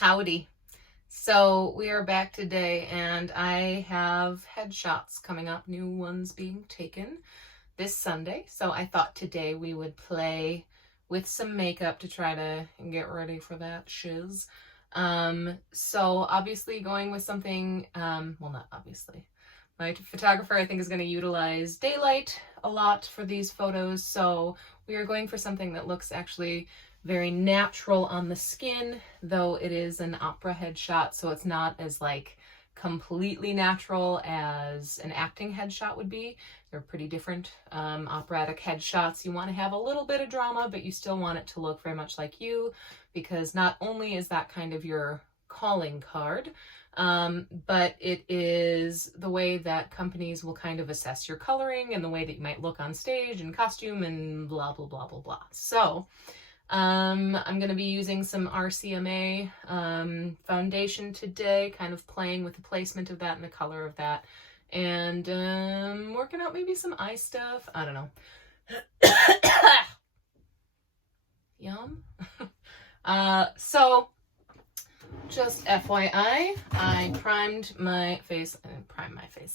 Howdy. So we are back today and I have headshots coming up, new ones being taken this Sunday. So I thought today we would play with some makeup to try to get ready for that shiz. So obviously going with something, well, not obviously. My photographer, I think, is going to utilize daylight a lot for these photos. So we are going for something that looks actually very natural on the skin, though it is an opera headshot, so it's not as like completely natural as an acting headshot would be. They're pretty different. Operatic headshots, you want to have a little bit of drama, but you still want it to look very much like you, because not only is that kind of your calling card, but it is the way that companies will kind of assess your coloring and the way that you might look on stage and costume and blah, blah, blah, blah, blah. So I'm going to be using some RCMA foundation today, kind of playing with the placement of that and the color of that, and working out maybe some eye stuff. I don't know. Yum. So just FYI, I primed my face.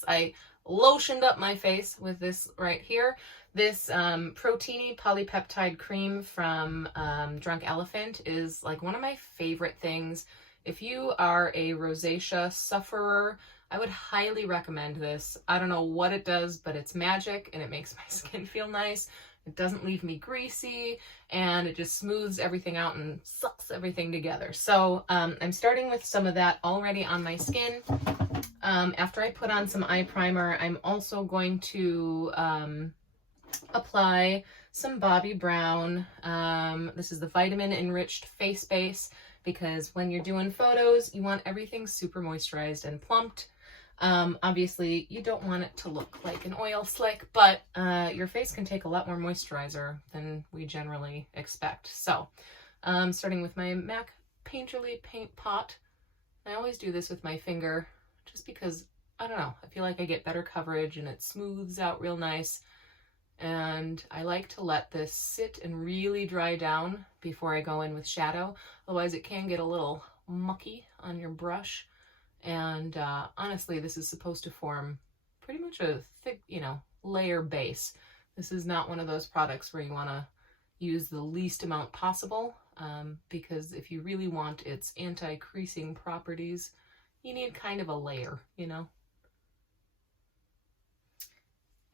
I lotioned up my face with this right here. This Protini polypeptide cream from Drunk Elephant is like one of my favorite things. If you are a rosacea sufferer, I would highly recommend this. I don't know what it does, but it's magic and it makes my skin feel nice. It doesn't leave me greasy, and it just smooths everything out and sucks everything together. So I'm starting with some of that already on my skin. After I put on some eye primer, I'm also going to apply some Bobbi Brown. This is the vitamin enriched face base, because when you're doing photos, you want everything super moisturized and plumped. Obviously you don't want it to look like an oil slick, but your face can take a lot more moisturizer than we generally expect. So starting with my MAC Painterly paint pot. I always do this with my finger just because, I don't know, I feel like I get better coverage and it smooths out real nice. And I like to let this sit and really dry down before I go in with shadow. Otherwise it can get a little mucky on your brush. And honestly, this is supposed to form pretty much a thick, layer base. This is not one of those products where you want to use the least amount possible, because if you really want its anti-creasing properties, you need kind of a layer,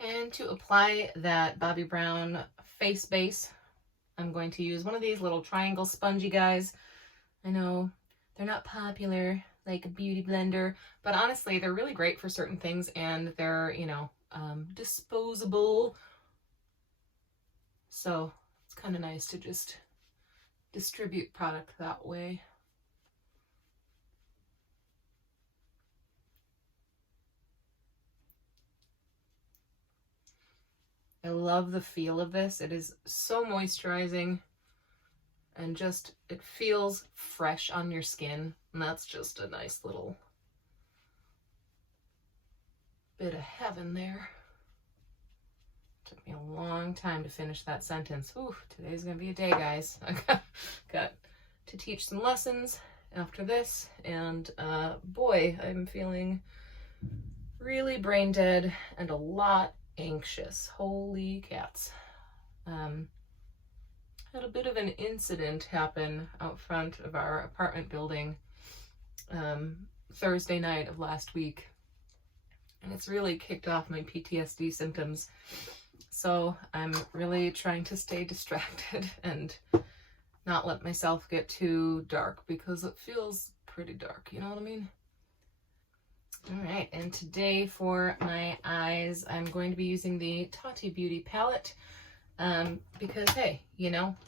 And to apply that Bobbi Brown face base, I'm going to use one of these little triangle spongy guys. I know they're not popular like a beauty blender, but honestly, they're really great for certain things, and they're, disposable. So it's kind of nice to just distribute product that way. I love the feel of this. It is so moisturizing, and just, it feels fresh on your skin. And that's just a nice little bit of heaven there. Took me a long time to finish that sentence. Ooh, today's gonna be a day, guys. I got to teach some lessons after this, and boy, I'm feeling really brain dead and a lot anxious. Holy cats. Had a bit of an incident happen out front of our apartment building Thursday night of last week, and it's really kicked off my PTSD symptoms. So I'm really trying to stay distracted and not let myself get too dark, because it feels pretty dark, you know what I mean? All right, and today for my eyes, I'm going to be using the Tati Beauty palette, because, hey,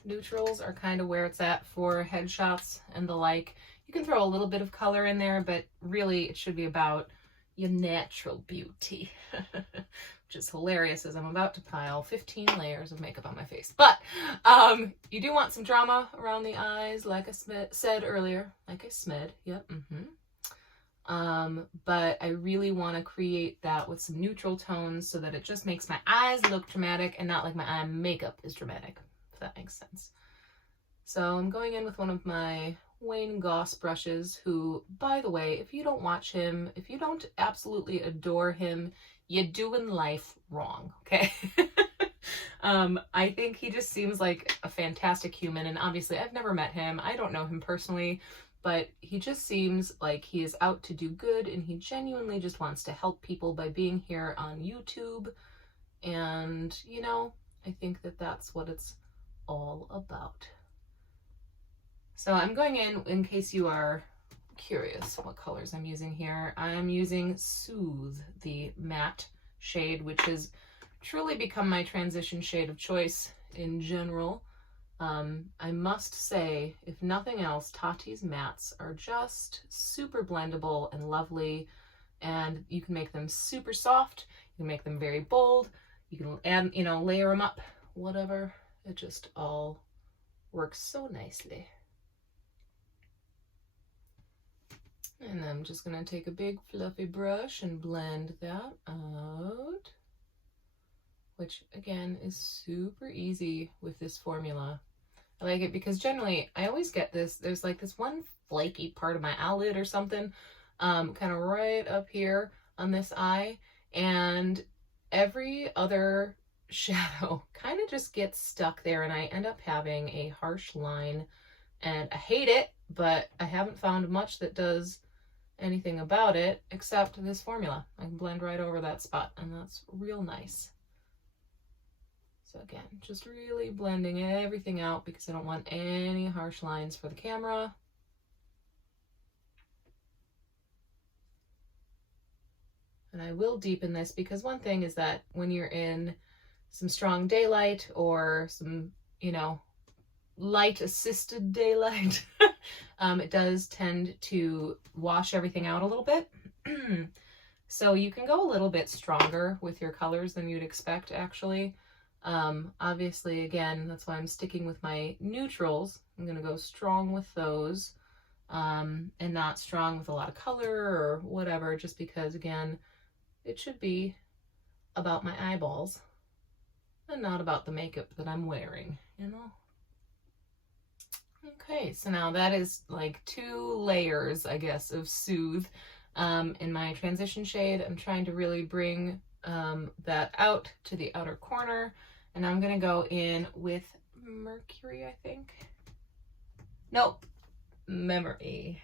neutrals are kind of where it's at for headshots and the like. You can throw a little bit of color in there, but really it should be about your natural beauty, which is hilarious as I'm about to pile 15 layers of makeup on my face. But you do want some drama around the eyes, like I said earlier, yep, but I really want to create that with some neutral tones so that it just makes my eyes look dramatic and not like my eye makeup is dramatic, if that makes sense. So I'm going in with one of my Wayne Goss brushes, who, by the way, if you don't watch him, if you don't absolutely adore him, you're doing life wrong, okay? I think he just seems like a fantastic human, and obviously I've never met him. I don't know him personally, but he just seems like he is out to do good, and he genuinely just wants to help people by being here on YouTube. And, you know, I think that that's what it's all about. So I'm going in case you are curious what colors I'm using here. I'm using Soothe, the matte shade, which has truly become my transition shade of choice in general. I must say, if nothing else, Tati's mattes are just super blendable and lovely, and you can make them super soft, you can make them very bold, you can add, you know, layer them up, whatever. It just all works so nicely. And I'm just going to take a big fluffy brush and blend that out, which again is super easy with this formula. I like it because generally I always get this, there's like this one flaky part of my eyelid or something, kind of right up here on this eye, and every other shadow kind of just gets stuck there, and I end up having a harsh line, and I hate it, but I haven't found much that does anything about it except this formula. I can blend right over that spot, and that's real nice. So again, just really blending everything out because I don't want any harsh lines for the camera. And I will deepen this because one thing is that when you're in some strong daylight or some, you know, light assisted daylight, it does tend to wash everything out a little bit. So you can go a little bit stronger with your colors than you'd expect, actually. Obviously, again, that's why I'm sticking with my neutrals. I'm going to go strong with those, and not strong with a lot of color or whatever, just because, again, it should be about my eyeballs and not about the makeup that I'm wearing, you know? Okay, so now that is like 2 layers, I guess, of Soothe in my transition shade. I'm trying to really bring that out to the outer corner, and I'm gonna go in with Mercury, I think. Nope, Memory.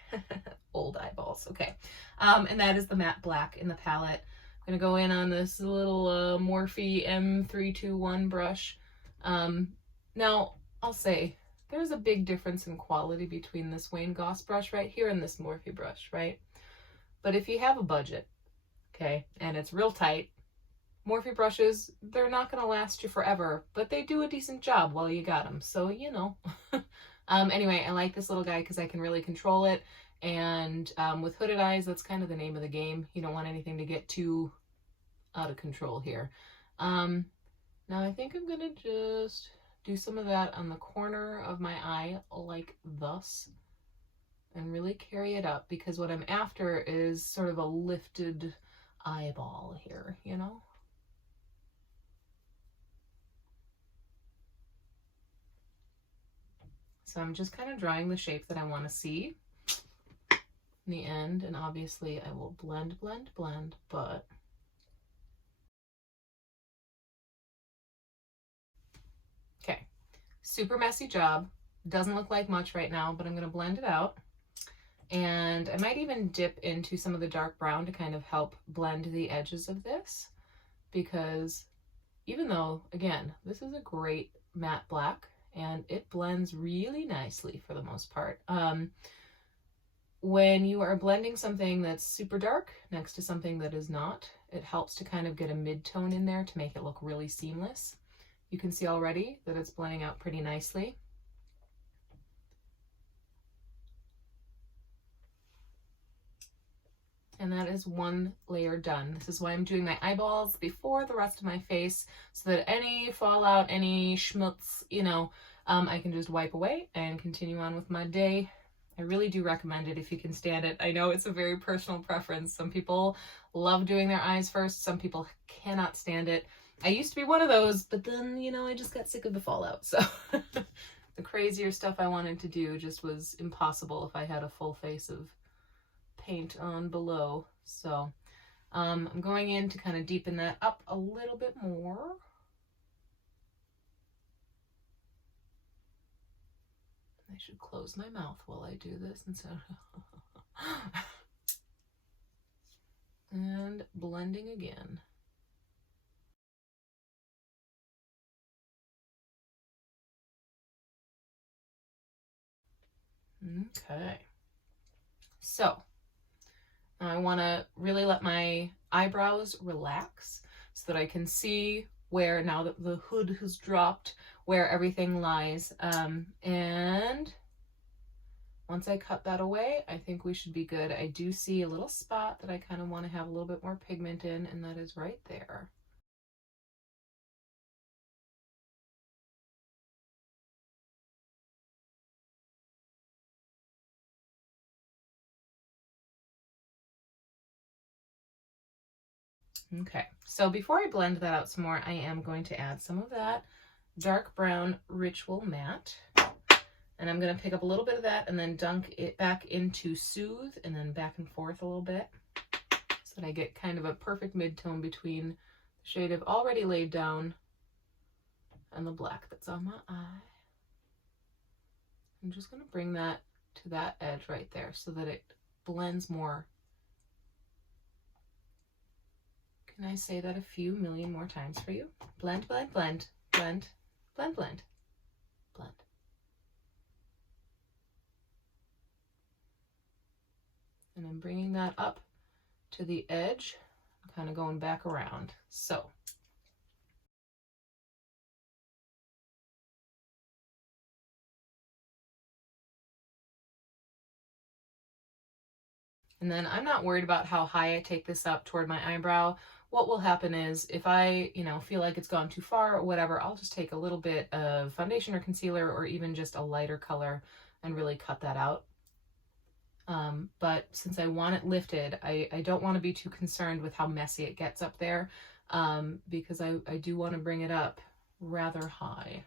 Old eyeballs. Okay, and that is the matte black in the palette. I'm gonna go in on this little Morphe M321 brush. Now I'll say there's a big difference in quality between this Wayne Goss brush right here and this Morphe brush, right? But if you have a budget, okay, and it's real tight, Morphe brushes, they're not going to last you forever, but they do a decent job while you got them. So, you know. Anyway, I like this little guy because I can really control it. And with hooded eyes, that's kind of the name of the game. You don't want anything to get too out of control here. Now I think I'm going to just do some of that on the corner of my eye, like thus, and really carry it up, because what I'm after is sort of a lifted eyeball here, you know? So I'm just kind of drawing the shape that I want to see in the end, and obviously I will blend, blend, blend, but okay, super messy job. Doesn't look like much right now, but I'm going to blend it out. And I might even dip into some of the dark brown to kind of help blend the edges of this, because even though, again, this is a great matte black and it blends really nicely for the most part. When you are blending something that's super dark next to something that is not, it helps to kind of get a mid-tone in there to make it look really seamless. You can see already that it's blending out pretty nicely. And that is 1 layer done. This is why I'm doing my eyeballs before the rest of my face, so that any fallout, any schmutz, you know, I can just wipe away and continue on with my day. I really do recommend it if you can stand it. I know it's a very personal preference. Some people love doing their eyes first. Some people cannot stand it. I used to be one of those, but then, you know, I just got sick of the fallout. So the crazier stuff I wanted to do just was impossible if I had a full face of paint on below. So I'm going in to kind of deepen that up a little bit more. I should close my mouth while I do this instead of and blending again. Okay, so I want to really let my eyebrows relax so that I can see where, now that the hood has dropped, where everything lies. And once I cut that away, I think we should be good. I do see a little spot that I kind of want to have a little bit more pigment in, and that is right there. Okay, so before I blend that out some more, I am going to add some of that dark brown Ritual Matte. And I'm going to pick up a little bit of that and then dunk it back into Soothe and then back and forth a little bit so that I get kind of a perfect mid-tone between the shade I've already laid down and the black that's on my eye. I'm just going to bring that to that edge right there so that it blends more. Can I say that a few million more times for you? Blend, blend, blend, blend, blend, blend, blend. And I'm bringing that up to the edge, kind of going back around. So. And then I'm not worried about how high I take this up toward my eyebrow. What will happen is if I, feel like it's gone too far or whatever, I'll just take a little bit of foundation or concealer or even just a lighter color and really cut that out. But since I want it lifted, I don't want to be too concerned with how messy it gets up there, because I do want to bring it up rather high.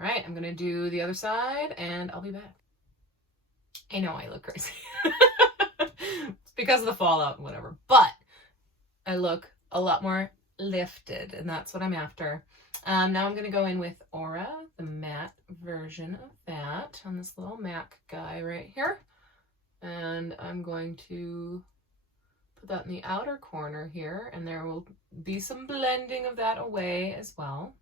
All right, I'm going to do the other side and I'll be back. I know I look crazy. It's because of the fallout and whatever, but I look a lot more lifted and that's what I'm after. Now I'm going to go in with Aura, the matte version of that, on this little MAC guy right here. And I'm going to put that in the outer corner here, and there will be some blending of that away as well.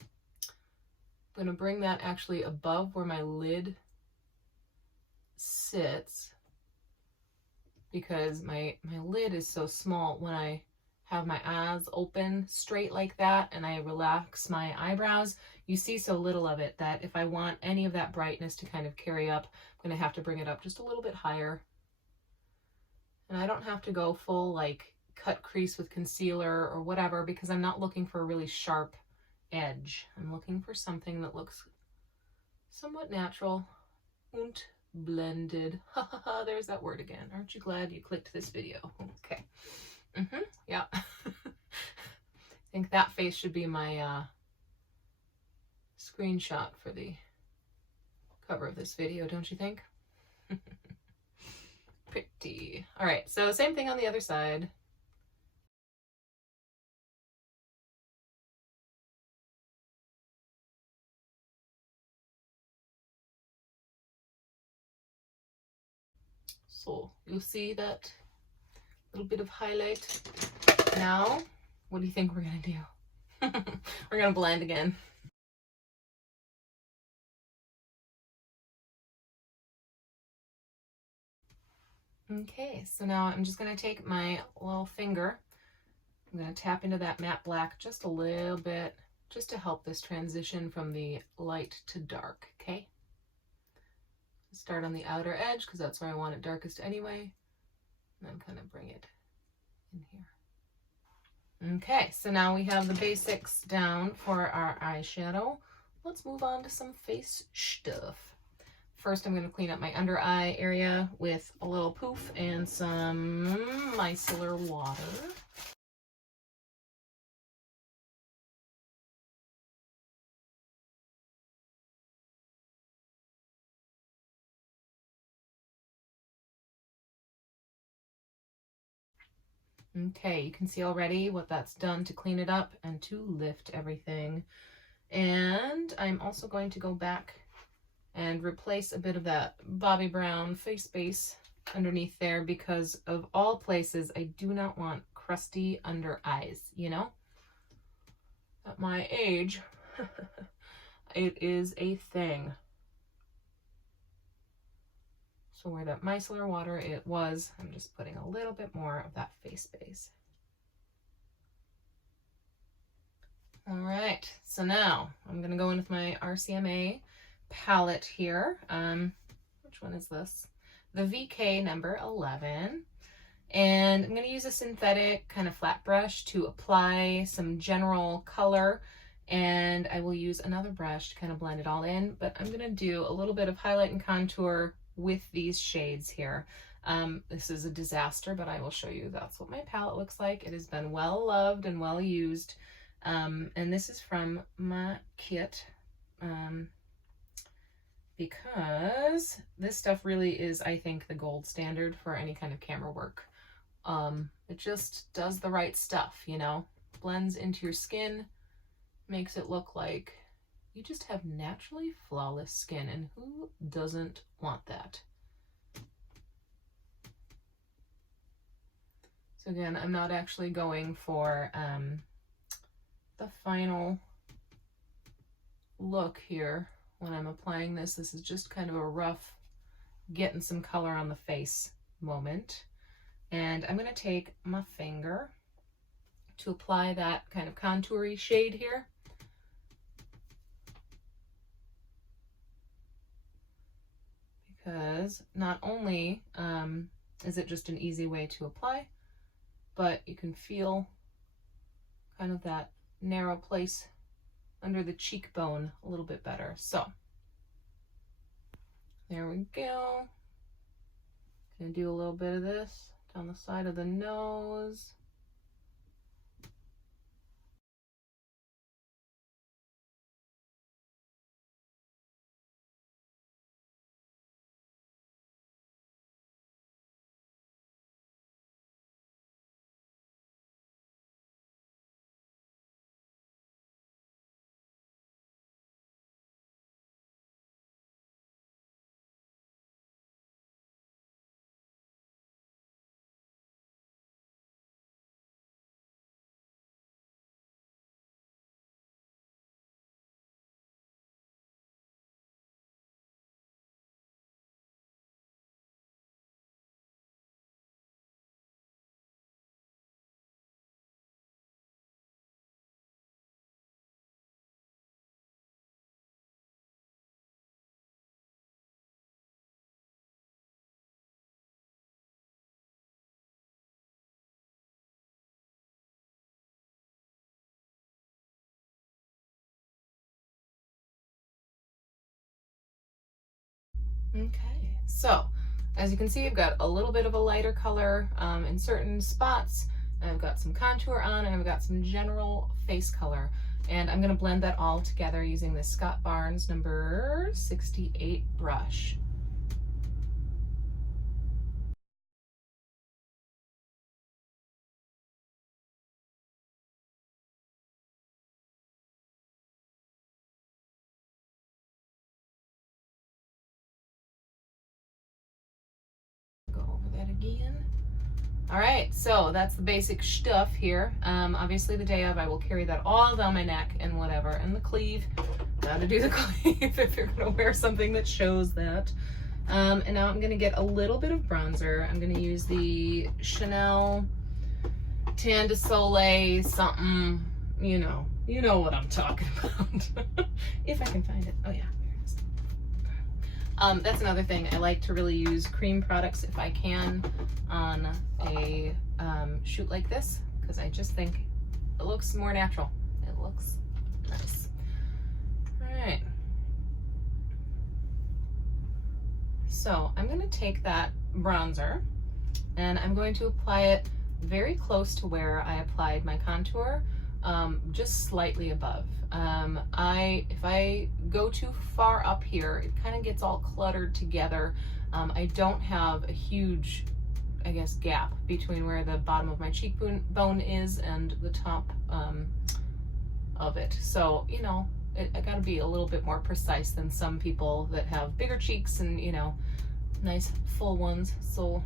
I'm going to bring that actually above where my lid sits, because my lid is so small. When I have my eyes open straight like that and I relax my eyebrows, you see so little of it that if I want any of that brightness to kind of carry up, I'm going to have to bring it up just a little bit higher. And I don't have to go full like cut crease with concealer or whatever, because I'm not looking for a really sharp edge. I'm looking for something that looks somewhat natural and blended. Ha ha ha, there's that word again. Aren't you glad you clicked this video? Okay. Yeah. I think that face should be my screenshot for the cover of this video, don't you think? Pretty. All right, so same thing on the other side. So you'll see that little bit of highlight. Now, what do you think we're gonna do? We're gonna blend again. Okay, so now I'm just gonna take my little finger. I'm gonna tap into that matte black just a little bit, just to help this transition from the light to dark, okay? Start on the outer edge, because that's where I want it darkest anyway. And then kind of bring it in here. Okay, so now we have the basics down for our eyeshadow. Let's move on to some face stuff. First, I'm going to clean up my under eye area with a little poof and some micellar water. Okay, you can see already what that's done to clean it up and to lift everything. And I'm also going to go back and replace a bit of that Bobbi Brown face base underneath there, because of all places, I do not want crusty under eyes, you know? At my age, it is a thing. So where that micellar water it was, I'm just putting a little bit more of that face base. All right, so now I'm gonna go in with my RCMA palette here. Which one is this? The VK number 11. And I'm going to use a synthetic kind of flat brush to apply some general color, and I will use another brush to kind of blend it all in, but I'm going to do a little bit of highlight and contour with these shades here. This is a disaster, but I will show you that's what my palette looks like. It has been well loved and well used, and this is from my kit. Because this stuff really is, I think, the gold standard for any kind of camera work. It just does the right stuff, you know, blends into your skin, makes it look like you just have naturally flawless skin, and who doesn't want that? So again, I'm not actually going for the final look here when I'm applying this. This is just kind of a rough getting some color on the face moment. And I'm going to take my finger to apply that kind of contoury shade here. Because not only is it just an easy way to apply, but you can feel kind of that narrow place under the cheekbone a little bit better. So there we go. Gonna do a little bit of this down the side of the nose. Okay, so as you can see, I've got a little bit of a lighter color in certain spots. I've got some contour on, and I've got some general face color. And I'm going to blend that all together using this Scott Barnes number 68 brush. Go over that again. All right, so that's the basic stuff here. Obviously the day of, I will carry that all down my neck and whatever, and the sleeve. Gotta do the sleeve if you're gonna wear something that shows that. And now I'm gonna get a little bit of bronzer. I'm gonna use the Chanel Tan de Soleil something, you know what I'm talking about. If I can find it. Oh yeah, there it is. That's another thing. I like to really use cream products if I can on a shoot like this, because I just think it looks more natural. It looks nice. All right. So I'm going to take that bronzer and I'm going to apply it very close to where I applied my contour, just slightly above. If I go too far up here, it kind of gets all cluttered together. I don't have a huge I guess, gap between where the bottom of my cheekbone is and the top of it. So, you know, I gotta be a little bit more precise than some people that have bigger cheeks and, you know, nice full ones. So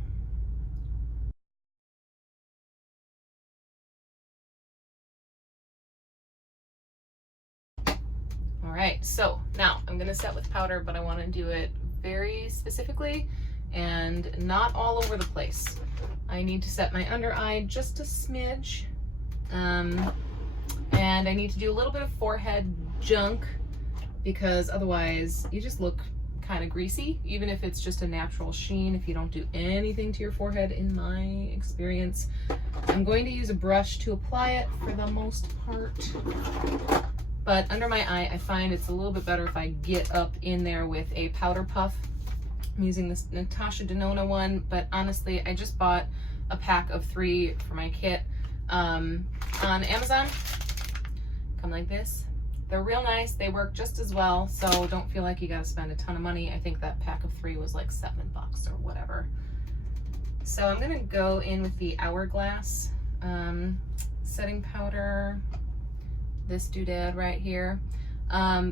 all right, so now I'm gonna set with powder, but I want to do it very specifically and not all over the place. I need to set my under eye just a smidge, and I need to do a little bit of forehead junk because otherwise you just look kind of greasy, even if it's just a natural sheen, if you don't do anything to your forehead, in my experience. I'm going to use a brush to apply it for the most part. But under my eye, I find it's a little bit better if I get up in there with a powder puff. I'm using this Natasha Denona one, but honestly, I just bought a pack of 3 for my kit on Amazon. Come like this. They're real nice. They work just as well, so don't feel like you gotta spend a ton of money. I think that pack of 3 was like $7 or whatever. So I'm gonna go in with the Hourglass setting powder. This doodad right here,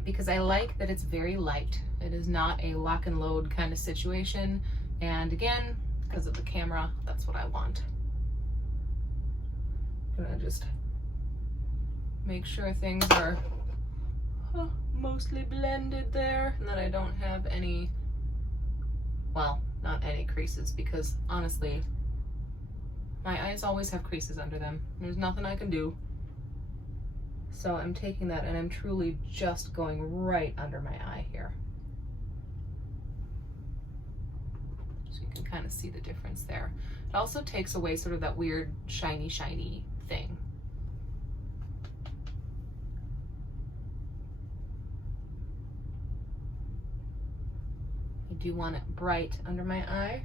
because I like that it's very light. It is not a lock and load kind of situation, and again, because of the camera, that's what I want. I'm gonna just make sure things are mostly blended there, and that I don't have any, well, not any creases, because honestly, my eyes always have creases under them. There's nothing I can do. So I'm taking that and I'm truly just going right under my eye here. So you can kind of see the difference there. It also takes away sort of that weird shiny thing. I do want it bright under my eye,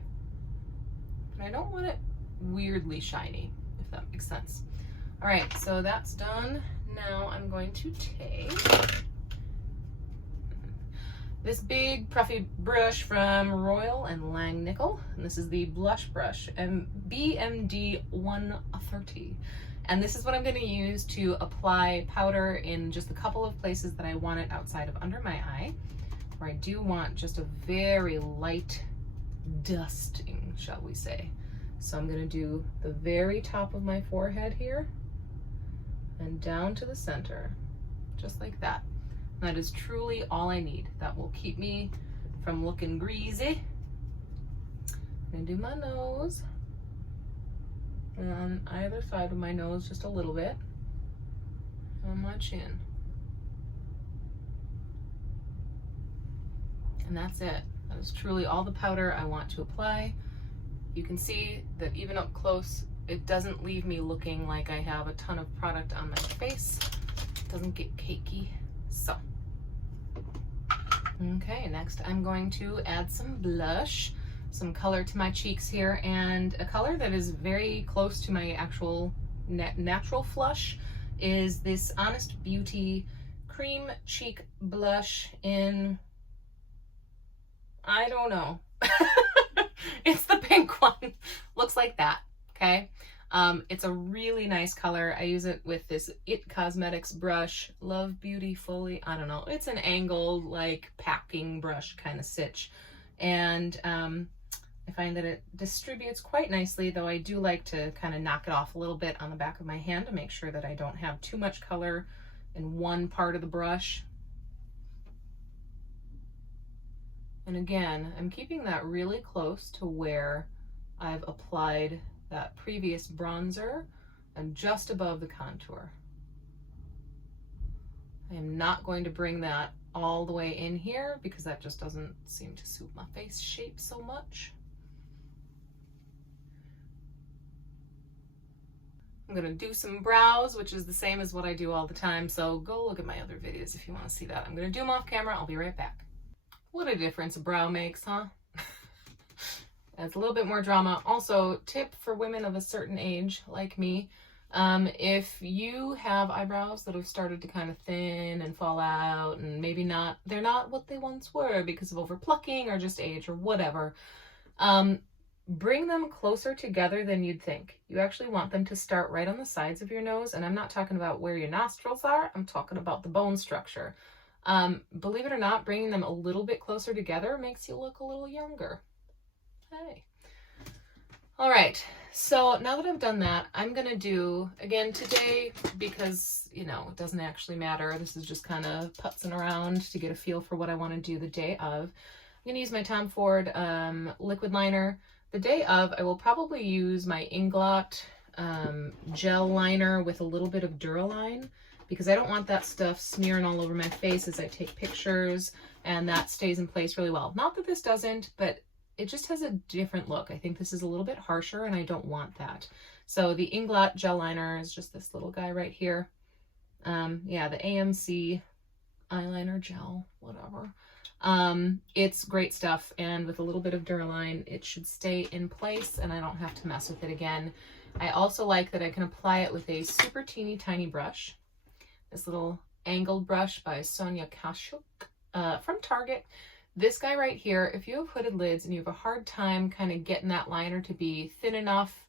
but I don't want it weirdly shiny, if that makes sense. All right, so that's done. Now I'm going to take this big puffy brush from Royal and Langnickel, and this is the blush brush, BMD 130. And this is what I'm going to use to apply powder in just a couple of places that I want it outside of under my eye, where I do want just a very light dusting, shall we say. So I'm going to do the very top of my forehead here, and down to the center, just like that. And that is truly all I need. That will keep me from looking greasy. I'm gonna do my nose, and on either side of my nose, just a little bit, on my chin. And that's it. That is truly all the powder I want to apply. You can see that even up close, it doesn't leave me looking like I have a ton of product on my face. It doesn't get cakey. So, okay, next I'm going to add some blush, some color to my cheeks here, and a color that is very close to my actual natural flush is this Honest Beauty Cream Cheek Blush in, I don't know. It's the pink one. Looks like that. Okay, it's a really nice color. I use it with this It Cosmetics brush, Love Beauty Fully. I don't know. It's an angled, like, packing brush kind of sitch. And I find that it distributes quite nicely, though I do like to kind of knock it off a little bit on the back of my hand to make sure that I don't have too much color in one part of the brush. And again, I'm keeping that really close to where I've applied that previous bronzer and just above the contour. I am not going to bring that all the way in here because that just doesn't seem to suit my face shape so much. I'm gonna do some brows, which is the same as what I do all the time, so go look at my other videos if you want to see that. I'm gonna do them off camera. I'll be right back. What a difference a brow makes, huh? It's a little bit more drama. Also, tip for women of a certain age, like me, if you have eyebrows that have started to kind of thin and fall out, and maybe they're not what they once were because of overplucking or just age or whatever, bring them closer together than you'd think. You actually want them to start right on the sides of your nose, and I'm not talking about where your nostrils are, I'm talking about the bone structure. Believe it or not, bringing them a little bit closer together makes you look a little younger. Hey. All right, so now that I've done that, I'm gonna do, again today, because, you know, it doesn't actually matter, this is just kind of putzing around to get a feel for what I want to do the day of. I'm gonna use my Tom Ford liquid liner. The day of, I will probably use my Inglot gel liner with a little bit of Duraline, because I don't want that stuff smearing all over my face as I take pictures, and that stays in place really well. Not that this doesn't, but it just has a different look. I think this is a little bit harsher and I don't want that. So the Inglot gel liner is just this little guy right here. Yeah, the AMC eyeliner gel, whatever. It's great stuff, and with a little bit of Duraline, it should stay in place and I don't have to mess with it again. I also like that I can apply it with a super teeny tiny brush. This little angled brush by Sonia Kashuk from Target. This guy right here, if you have hooded lids and you have a hard time kind of getting that liner to be thin enough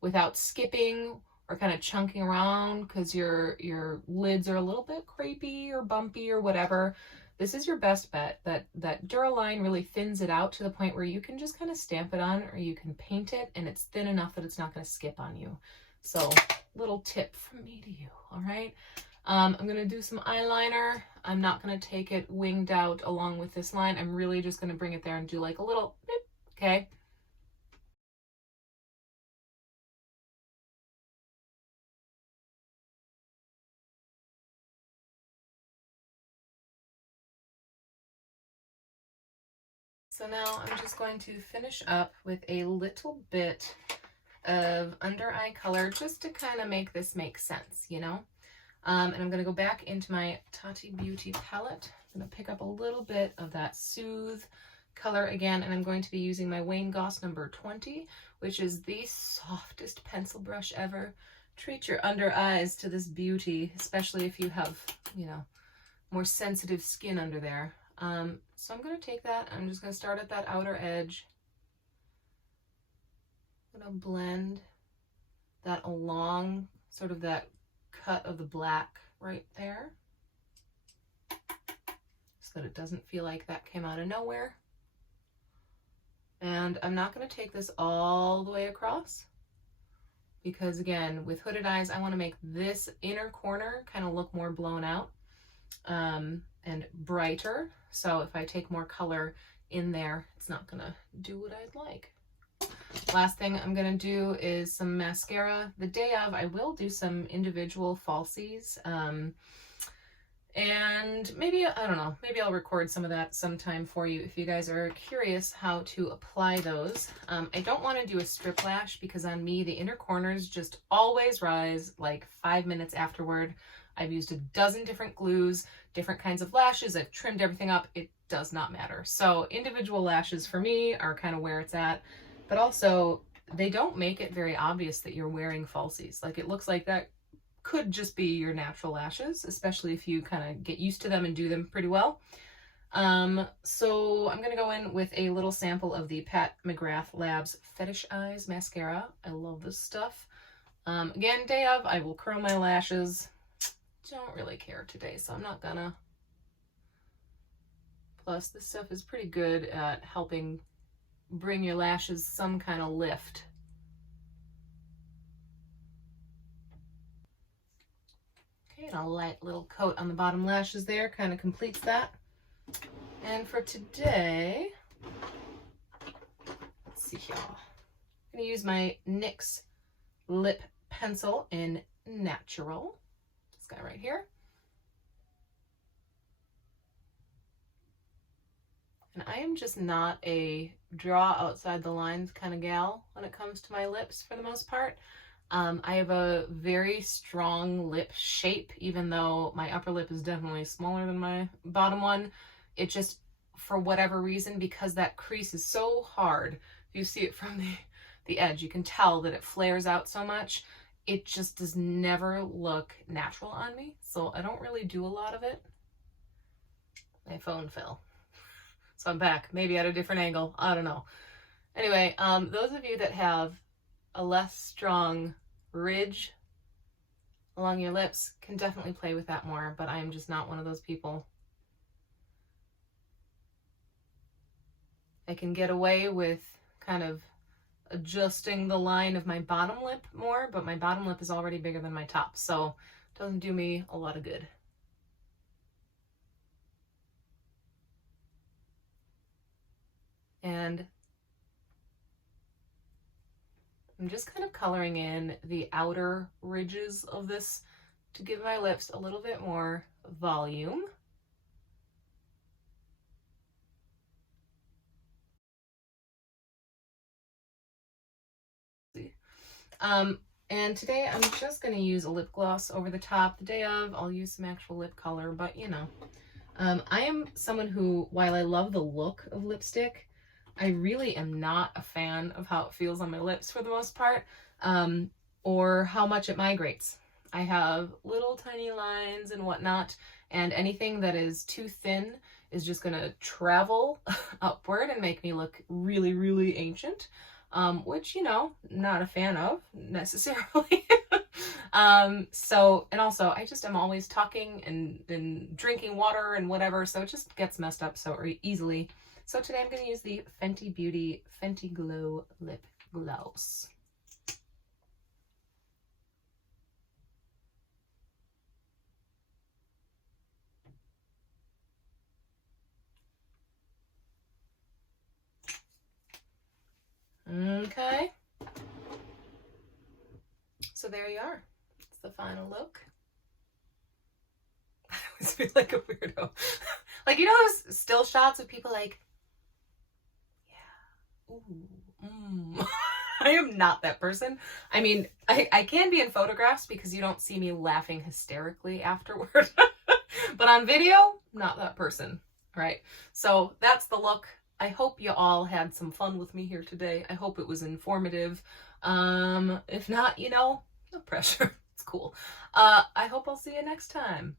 without skipping or kind of chunking around because your lids are a little bit crepey or bumpy or whatever, this is your best bet. That Duraline really thins it out to the point where you can just kind of stamp it on, or you can paint it and it's thin enough that it's not going to skip on you. So little tip from me to you, all right? I'm going to do some eyeliner. I'm not going to take it winged out along with this line. I'm really just going to bring it there and do like a little nip, okay? So now I'm just going to finish up with a little bit of under eye color just to kind of make this make sense, you know? And I'm going to go back into my Tati Beauty palette. I'm going to pick up a little bit of that Soothe color again, and I'm going to be using my Wayne Goss number 20, which is the softest pencil brush ever. Treat your under eyes to this beauty, especially if you have, you know, more sensitive skin under there. So I'm going to take that, I'm just going to start at that outer edge. I'm going to blend that along sort of that cut of the black right there, so that it doesn't feel like that came out of nowhere. And I'm not going to take this all the way across, because again, with hooded eyes, I want to make this inner corner kind of look more blown out and brighter. So if I take more color in there, it's not going to do what I'd like. Last thing I'm going to do is some mascara. The day of, I will do some individual falsies. And maybe, I don't know, maybe I'll record some of that sometime for you if you guys are curious how to apply those. I don't want to do a strip lash because on me, the inner corners just always rise like 5 minutes afterward. I've used a dozen different glues, different kinds of lashes. I've trimmed everything up. It does not matter. So individual lashes for me are kind of where it's at. But also, they don't make it very obvious that you're wearing falsies. Like, it looks like that could just be your natural lashes, especially if you kind of get used to them and do them pretty well. So I'm going to go in with a little sample of the Pat McGrath Labs Fetish Eyes Mascara. I love this stuff. Again, day of, I will curl my lashes. Don't really care today, so I'm not gonna. Plus, this stuff is pretty good at helping bring your lashes some kind of lift. Okay, and a light little coat on the bottom lashes there kind of completes that. And for today, let's see here. I'm gonna use my NYX lip pencil in Natural. This guy right here. And I am just not a draw outside the lines kind of gal when it comes to my lips for the most part. I have a very strong lip shape, even though my upper lip is definitely smaller than my bottom one. It just, for whatever reason, because that crease is so hard, if you see it from the edge, you can tell that it flares out so much. It just does never look natural on me, so I don't really do a lot of it. My phone fell. So I'm back, maybe at a different angle, I don't know. Anyway, those of you that have a less strong ridge along your lips can definitely play with that more, but I'm just not one of those people. I can get away with kind of adjusting the line of my bottom lip more, but my bottom lip is already bigger than my top, so it doesn't do me a lot of good. And I'm just kind of coloring in the outer ridges of this to give my lips a little bit more volume. And today I'm just going to use a lip gloss over the top. The day of, I'll use some actual lip color, but you know. I am someone who, while I love the look of lipstick, I really am not a fan of how it feels on my lips for the most part, or how much it migrates. I have little tiny lines and whatnot, and anything that is too thin is just gonna travel upward and make me look really, really ancient, which, you know, not a fan of necessarily. And also I just am always talking and drinking water and whatever, so it just gets messed up so easily. So today I'm going to use the Fenty Beauty Fenty Glow Lip Gloss. Okay. So there you are. It's the final look. I always feel like a weirdo. Like, you know those still shots of people like, yeah, ooh, I am not that person. I mean, I can be in photographs because you don't see me laughing hysterically afterward. But on video, not that person, right? So that's the look. I hope you all had some fun with me here today. I hope it was informative. If not, you know, no pressure. It's cool. I hope I'll see you next time.